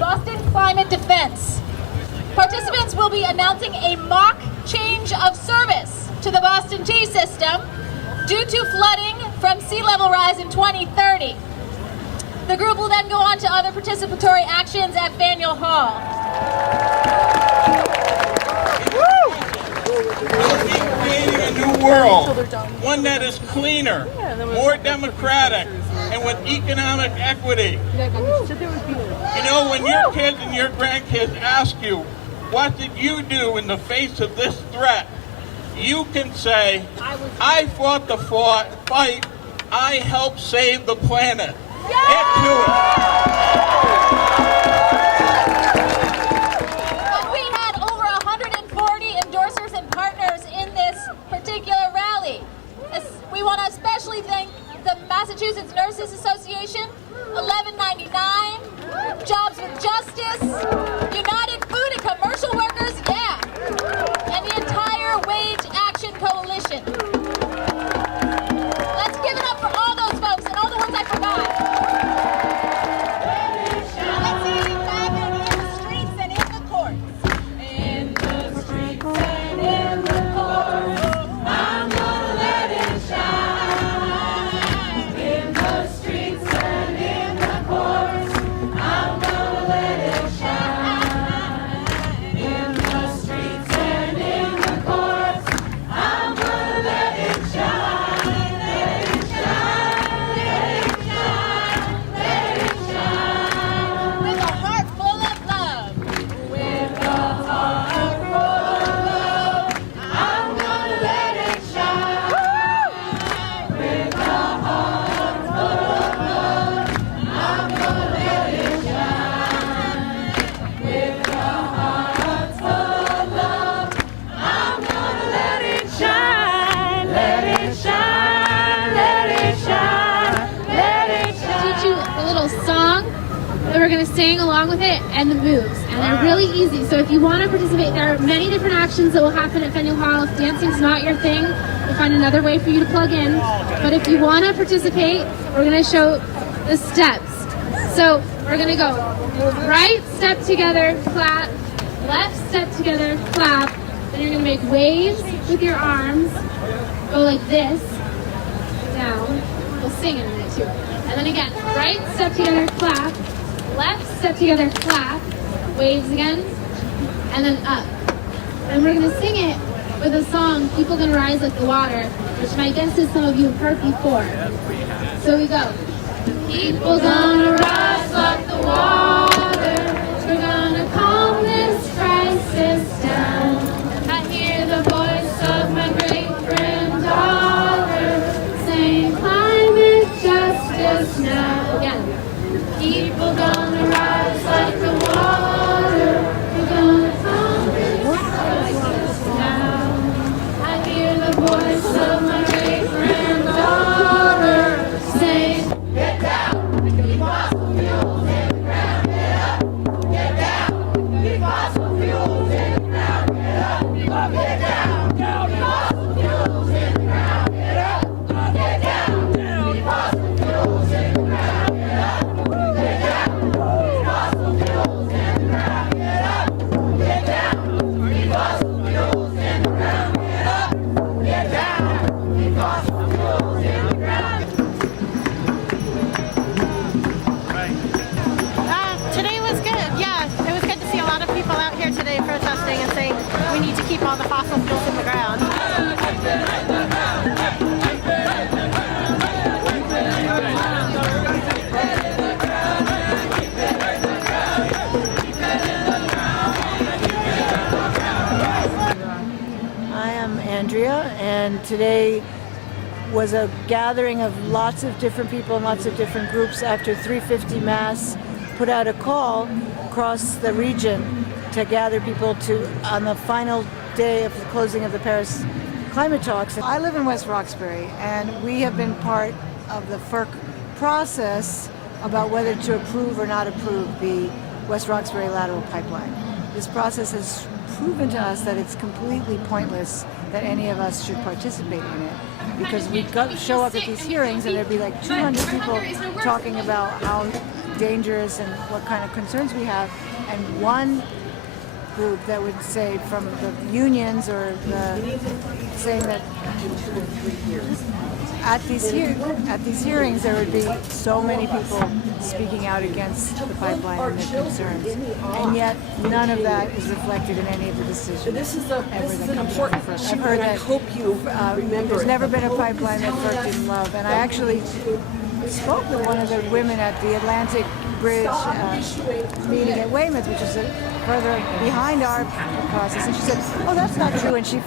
Boston Climate Defense. Participants will be announcing a mock change of service to the Boston T system due to flooding from sea level rise in 2030. The group will then go on to other participatory actions at Faneuil Hall. We'll be creating a new world, one that is cleaner, more democratic, and with economic equity. You know, when your kids and your grandkids ask you, what did you do in the face of this threat? You can say, I fought the fight, I helped save the planet. Get to it. We had over 140 endorsers and partners in this particular rally. We want to especially thank the Massachusetts Nurses Association, 1199, Jobs with Justice, United Food and Commercial Workers, yeah, and the entire Wage Action Coalition. Let's give it up for all those folks and all the ones I forgot. Let's see, in the streets and in the courts. In the streets and in the courts, I'm gonna let it shine. In the streets and in the courts, I'm gonna let it shine. In the streets and in the courts, I'm gonna let it shine. Let it shine, let it shine, let it shine. With a heart full of love. With a heart full of love, I'm gonna let it shine. With a heart full of love, I'm gonna let it shine. With a heart full of love, I'm gonna let it shine. Let it shine, let it shine, let it shine. Teach you a little song that we're going to sing along with it, and the moves, and they're really easy. So if you want to participate, there are many different actions that will happen at Faneuil Hall. If dancing's not your thing, we'll find another way for you to plug in. But if you want to participate, we're going to show the steps. So we're going to go right step together, clap, left step together, clap. Then you're going to make waves with your arms, go like this, down. We'll sing in a minute too. And then again, right step together, clap, left step together, clap, waves again, and then up. And we're gonna sing it with a song, People Gonna Rise Like the Water, which my guess is some of you have heard before. So we go. People gonna rise like the water, we're gonna calm this crisis down. I hear the voice of my great friend daughter saying climate justice now. Again. People gonna rise like the water, we're gonna calm this crisis down. I hear the voice of my great friend daughter saying, get down, keep fossil fuels in the ground, get up, get down, keep fossil fuels in the ground, get up, get down, keep fossil fuels in the ground, get up, get down, keep fossil fuels in the ground, get up. Today was good, yeah. It was good to see a lot of people out here today protesting and saying we need to keep all the fossil fuels in the ground. I am Andrea, and today was a gathering of lots of different people and lots of different groups after 350 Mass put out a call across the region to gather people to on the final day of the closing of the Paris climate talks. I live in West Roxbury, and we have been part of the FERC process about whether to approve or not approve the West Roxbury lateral pipeline. This process has proven to us that it's completely pointless that any of us should participate in it, because we'd show up at these hearings and there'd be like 200 people talking about how dangerous and what kind of concerns we have. And one group that would say from the unions or saying that at these hearings there would be so many people speaking out against the pipeline and their concerns, and yet none of that is reflected in any of the decisions. This is an important issue, I've heard and I that hope you remember there's it. never been a pipeline that FERC didn't love, and I actually spoke with one of the women at the Atlantic Bridge meeting at Weymouth, which is further behind our process, and she said, "Oh, that's not true." And she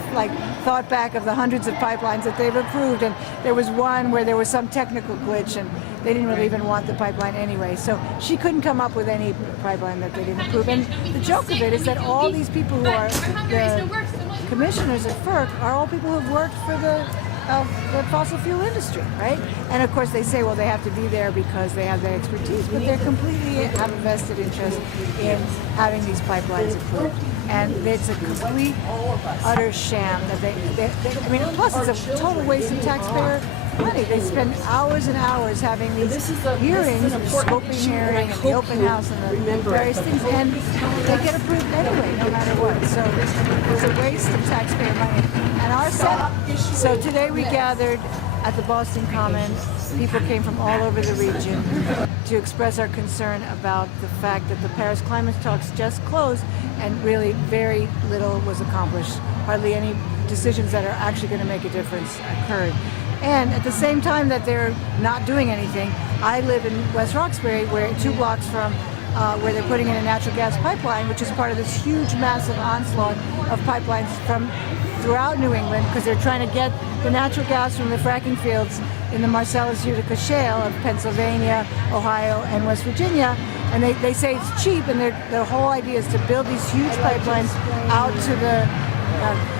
thought back of the hundreds of pipelines that they've approved, and there was one where there was some technical glitch, and they didn't really even want the pipeline anyway. So she couldn't come up with any pipeline that they didn't approve. And the joke of it is that all these people who are the commissioners at FERC are all people who have worked for the fossil fuel industry, right? And of course they say, well, they have to be there because they have the expertise, but they completely have a vested interest in having these pipelines approved. And it's a complete, utter sham that I mean, plus it's a total waste of taxpayer money. They spend hours and hours having these hearings, the scoping hearing and the open house and the various things, and they get approved anyway, no matter what. So it's a waste of taxpayer money. And our Senate. So today we gathered at the Boston Commons. People came from all over the region to express our concern about the fact that the Paris climate talks just closed and really very little was accomplished. Hardly any decisions that are actually going to make a difference occurred. And at the same time that they're not doing anything, I live in West Roxbury, where 2 blocks from where they're putting in a natural gas pipeline, which is part of this huge, massive onslaught of pipelines from throughout New England, because they're trying to get the natural gas from the fracking fields in the Marcellus Utica Shale of Pennsylvania, Ohio, and West Virginia. And they say it's cheap, and their whole idea is to build these huge pipelines out to the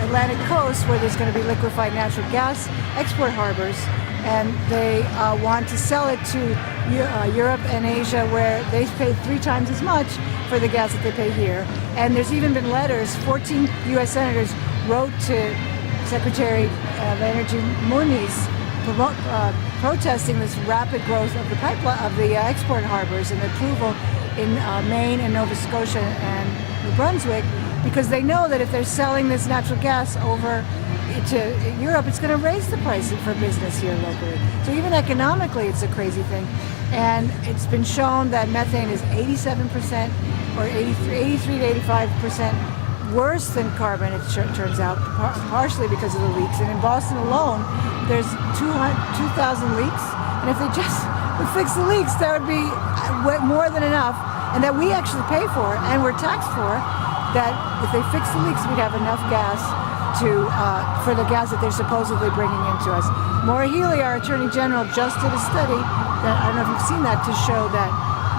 Atlantic coast, where there's going to be liquefied natural gas export harbors, and they want to sell it to Europe and Asia, where they pay 3 times as much for the gas that they pay here. And there's even been letters. 14 U.S. senators wrote to Secretary of Energy Muniz protesting this rapid growth of the pipeline of the export harbors and approval in Maine and Nova Scotia and New Brunswick, because they know that if they're selling this natural gas over to Europe, it's going to raise the price for business here locally. So even economically, it's a crazy thing. And it's been shown that methane is 87% or 83 to 85% worse than carbon, it turns out, partially because of the leaks. And in Boston alone, there's 2,000 leaks. And if they just would fix the leaks, that would be more than enough, and that we actually pay for and we're taxed for, that if they fix the leaks, we'd have enough gas for the gas that they're supposedly bringing into us. Maura Healey, our Attorney General, just did a study that, I don't know if you've seen that, to show that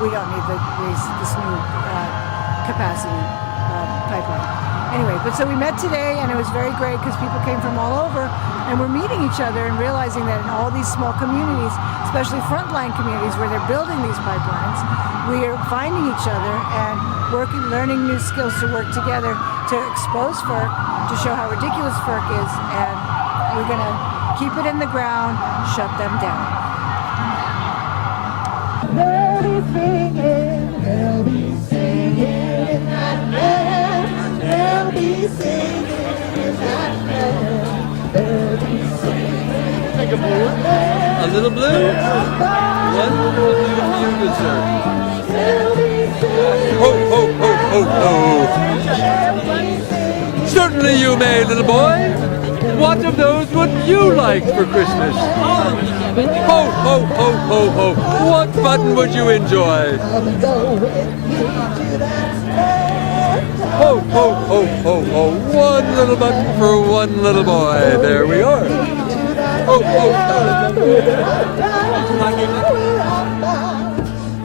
we don't need this new capacity pipeline. Anyway, but so we met today, and it was very great because people came from all over, and we're meeting each other and realizing that in all these small communities, especially frontline communities where they're building these pipelines, we are finding each other and learning new skills to work together to expose FERC, to show how ridiculous FERC is, and we're going to keep it in the ground, shut them down. They'll be singing in that land. They'll be singing in that land. They'll be singing. Take a blue. A little blue. One little blue for you, good sir. They'll be singing. Ho, ho, ho, ho, ho. Certainly you may, little boy. What of those would you like for Christmas? Ho, ho, ho, ho, ho. What button would you enjoy? Ho, ho, ho, ho, ho. One little button for one little boy. There we are. Ho, ho, ho.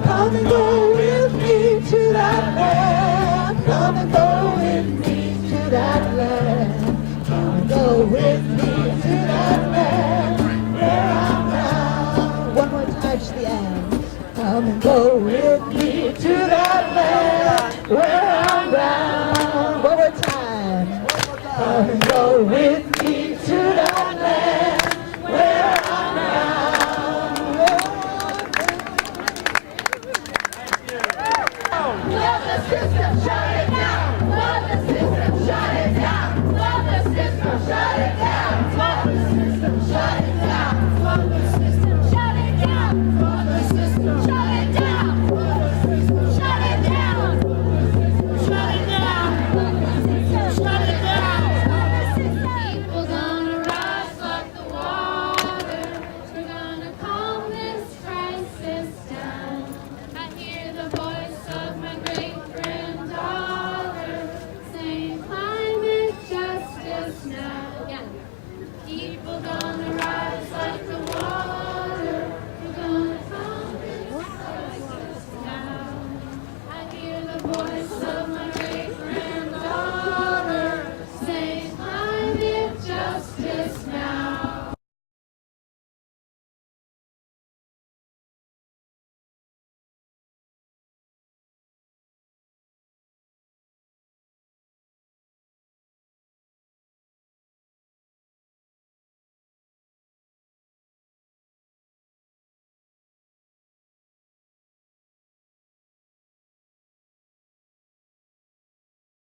Come and go with me to that land. Come and go with me to that land. Come and go with me to that land. Where I'm bound. One more time to the end. Come and go with me to that land. Where I'm bound. One more time. Come and go with me to that land. Where I'm bound. system, shut it